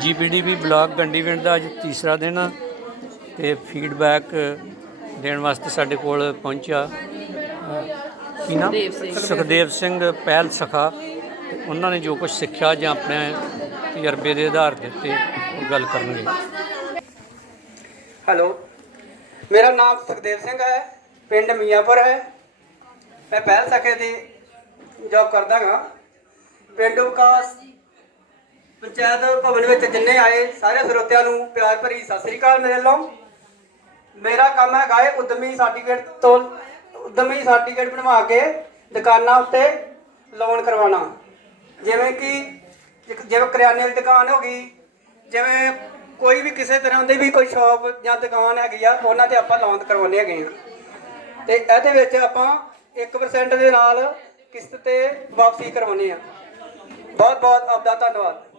ਜੀਪੀਡੀਪੀ block Gandiwind ਦਾ ਅੱਜ ਤੀਸਰਾ ਦਿਨ ਆ ਤੇ ਫੀਡਬੈਕ ਦੇਣ ਵਾਸਤੇ ਸਾਡੇ ਕੋਲ ਪਹੁੰਚਿਆ। ਕੀ ਨਾਮ? ਸੁਖਦੇਵ ਸਿੰਘ। ਪਹਿਲ ਸਖਾ। ਉਹਨਾਂ ਨੇ ਜੋ ਕੁਝ ਸਿੱਖਿਆ ਜਾਂ ਆਪਣੇ ਤਜਰਬੇ ਦੇ ਆਧਾਰ ਦੇ ਉੱਤੇ ਉਹ ਗੱਲ ਕਰਨਗੇ। ਹੈਲੋ। ਮੇਰਾ ਨਾਮ ਸੁਖਦੇਵ ਸਿੰਘ ਹੈ। ਪਿੰਡ ਮੀਆਂਪੁਰ ਹੈ। ਮੈਂ ਪਹਿਲ ਸਕੇ ਦੀ ਜੌਬ ਕਰਦਾ ਹਾਂ। ਪਿੰਡੂ ਵਿਕਾਸ ਪੰਚਾਇਤ ਭਵਨ ਵਿੱਚ ਜਿੰਨੇ ਆਏ ਸਾਰੇ ਸਰੋਤਿਆਂ ਨੂੰ ਪਿਆਰ ਭਰੀ ਸਤਿ ਸ੍ਰੀ ਅਕਾਲ ਮੇਰੇ ਵੱਲੋਂ। ਮੇਰਾ ਕੰਮ ਹੈਗਾ ਹੈ ਉਦਮੀ ਸਰਟੀਫਿਕੇਟ ਤੋਂ ਉਦਮੀ ਸਰਟੀਫਿਕੇਟ ਬਣਵਾ ਕੇ ਦੁਕਾਨਾਂ ਉੱਤੇ ਲੋਨ ਕਰਵਾਉਣਾ। ਜਿਵੇਂ ਕਿ ਇੱਕ- ਜਿਵੇਂ ਕਰਿਆਨੇ ਦੀ ਦੁਕਾਨ ਹੋ ਗਈ, ਜਿਵੇਂ ਕੋਈ ਵੀ ਕਿਸੇ ਤਰ੍ਹਾਂ ਦੀ ਵੀ ਕੋਈ ਸ਼ਾਪ ਜਾਂ ਦੁਕਾਨ ਹੈਗੀ ਆ, ਉਹਨਾਂ ਤੇ ਆਪਾਂ ਲੋਨ ਕਰਵਾਉਂਦੇ ਹੈਗੇ ਆ। ਤੇ ਇਹਦੇ ਵਿੱਚ ਆਪਾਂ 1% ਦੇ ਨਾਲ ਕਿਸ਼ਤ ਤੇ ਵਾਪਸੀ ਕਰਵਾਉਂਦੇ ਆ। ਬਹੁਤ ਬਹੁਤ ਆਪਦਾ ਧੰਨਵਾਦ।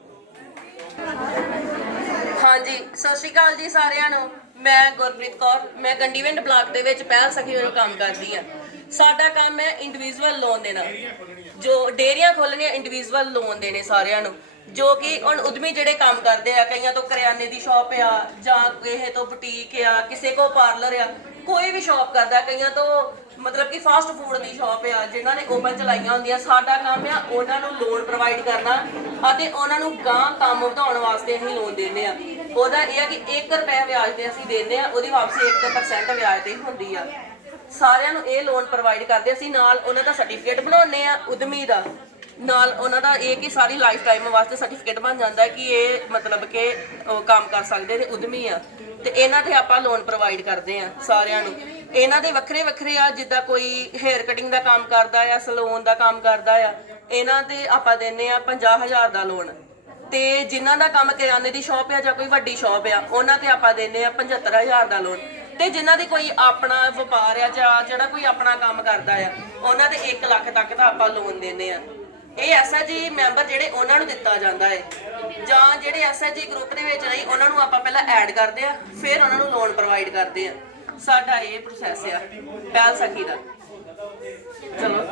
ਹਾਂਜੀ, ਸਤਿ ਸ਼੍ਰੀ ਅਕਾਲ ਜੀ ਸਾਰਿਆਂ ਨੂੰ। ਮੈਂ ਗੁਰਪ੍ਰੀਤ ਕੌਰ, ਮੈਂ ਗੰਡੀਵਿੰਡ ਬਲਾਕ ਦੇ ਵਿੱਚ ਪਹਿਲ ਸਖੀ ਵਜੋਂ ਕੰਮ ਕਰਦੀ ਆ ਸਾਡਾ ਕੰਮ ਹੈ ਇੰਡੀਵਿਜੂਅਲ ਲੋਨ ਦੇਣਾ। ਜੋ ਡੇਰੀਆਂ ਖੋਲਣੀਆਂ ਇੰਡੀਵਿਜੂਅਲ ਲੋਨ ਦੇਣੇ ਸਾਰਿਆਂ ਨੂੰ। ਜੋ ਕਿ ਹੁਣ ਉਦਮੀ ਜਿਹੜੇ ਕੰਮ ਕਰਦੇ ਆ, ਕਈਆਂ ਤੋਂ ਕਰਿਆਨੇ ਦੀ ਸ਼ਾਪ ਆ, ਜਾਂ ਕਿਸੇ ਤੋਂ ਬੁਟੀਕ ਆ, ਕਿਸੇ ਕੋ ਪਾਰਲਰ ਆ, ਕੋਈ ਵੀ ਸ਼ਾਪ ਕਰਦਾ, ਕਈਆਂ ਤੋਂ ਮਤਲਬ ਕਿ ਫਾਸਟ ਫੂਡ ਦੀ ਸ਼ਾਪ ਆ, ਜਿਨ੍ਹਾਂ ਨੇ ਓਪਨ ਚਲਾਈਆਂ ਹੁੰਦੀਆਂ, ਸਾਡਾ ਕੰਮ ਆ ਉਹਨਾਂ ਨੂੰ ਲੋਨ ਪ੍ਰੋਵਾਈਡ ਕਰਨਾ। ਅਤੇ ਉਹਨਾਂ ਨੂੰ ਗਾਂ ਕੰਮ ਵਧਾਉਣ ਵਾਸਤੇ ਅਸੀਂ ਲੋਨ ਦਿੰਦੇ ਆ ਉਹਦਾ ਇਹ ਆ ਕਿ 1 ਰੁਪਏ ਵਿਆਜ ਤੇ ਅਸੀਂ ਦਿੰਦੇ ਆ ਉਹਦੀ ਵਾਪਸੀ 1% ਵਿਆਜ ਤੇ ਹੁੰਦੀ ਆ। ਸਾਰਿਆਂ ਨੂੰ ਇਹ ਲੋਨ ਪ੍ਰੋਵਾਈਡ ਕਰਦੇ ਅਸੀਂ ਨਾਲ ਉਹਨਾਂ ਦਾ ਸਰਟੀਫਿਕੇਟ ਬਣਾਉਂਦੇ ਆ ਉਦਮੀ ਦਾ। ਨਾਲ ਉਹਨਾਂ ਦਾ ਇਹ ਕਿ ਸਾਰੀ ਲਾਈਫ ਟਾਈਮ ਵਾਸਤੇ ਸਰਟੀਫਿਕੇਟ ਬਣ ਜਾਂਦਾ ਕਿ ਇਹ ਮਤਲਬ ਕਿ ਉਹ ਕੰਮ ਕਰ ਸਕਦੇ ਨੇ, ਉਦਮੀ ਆ। ਤੇ ਇਹਨਾਂ ਤੇ ਆਪਾਂ ਲੋਨ ਪ੍ਰੋਵਾਈਡ ਕਰਦੇ ਆ ਸਾਰਿਆਂ ਨੂੰ। ਇਹਨਾਂ ਦੇ ਵੱਖਰੇ ਵੱਖਰੇ ਆ, ਜਿੱਦਾਂ ਕੋਈ ਹੇਅਰ ਕਟਿੰਗ ਦਾ ਕੰਮ ਕਰਦਾ ਆ ਸਲੂਨ ਦਾ ਕੰਮ ਕਰਦਾ ਆ। ਇਹਨਾਂ ਦੇ ਆਪਾਂ ਦਿੰਨੇ ਆ 50000 ਦਾ ਲੋਨ ਤੇ ਜਿਨ੍ਹਾਂ ਦਾ ਕੰਮ ਕਿਰਾਨੇ ਦੀ ਸ਼ਾਪ ਆ ਜਾਂ ਕੋਈ ਵੱਡੀ ਸ਼ਾਪ ਆ, ਉਹਨਾਂ ਤੇ ਆਪਾਂ ਦਿੰਨੇ ਆ 75000 ਦਾ ਲੋਨ ਤੇ ਜਿਨ੍ਹਾਂ ਦੀ ਕੋਈ ਆਪਣਾ ਵਪਾਰ ਆ ਜਾਂ ਜਿਹੜਾ ਕੋਈ ਆਪਣਾ ਕੰਮ ਕਰਦਾ ਆ, ਉਹਨਾਂ ਦੇ 1 ਲੱਖ ਤੱਕ ਦਾ ਆਪਾਂ ਲੋਨ ਦਿੰਨੇ ਆ। ਇਹ ਐਸਐਜੀ ਮੈਂਬਰ ਜਿਹੜੇ ਉਹਨਾਂ ਨੂੰ ਦਿੱਤਾ ਜਾਂਦਾ ਹੈ ਜਾਂ ਜਿਹੜੇ ਐਸਐਜੀ ਗਰੁੱਪ ਦੇ ਵਿੱਚ ਨਹੀਂ ਉਹਨਾਂ ਨੂੰ ਆਪਾਂ ਪਹਿਲਾਂ ਐਡ ਕਰਦੇ ਆ, ਫਿਰ ਉਹਨਾਂ ਨੂੰ ਲੋਨ ਪ੍ਰੋਵਾਈਡ ਕਰਦੇ ਆ। ਸਾਡਾ ਇਹ ਪ੍ਰੋਸੈਸ ਆ ਪਹਿਲ ਸਖੀ ਦਾ। ਚਲੋ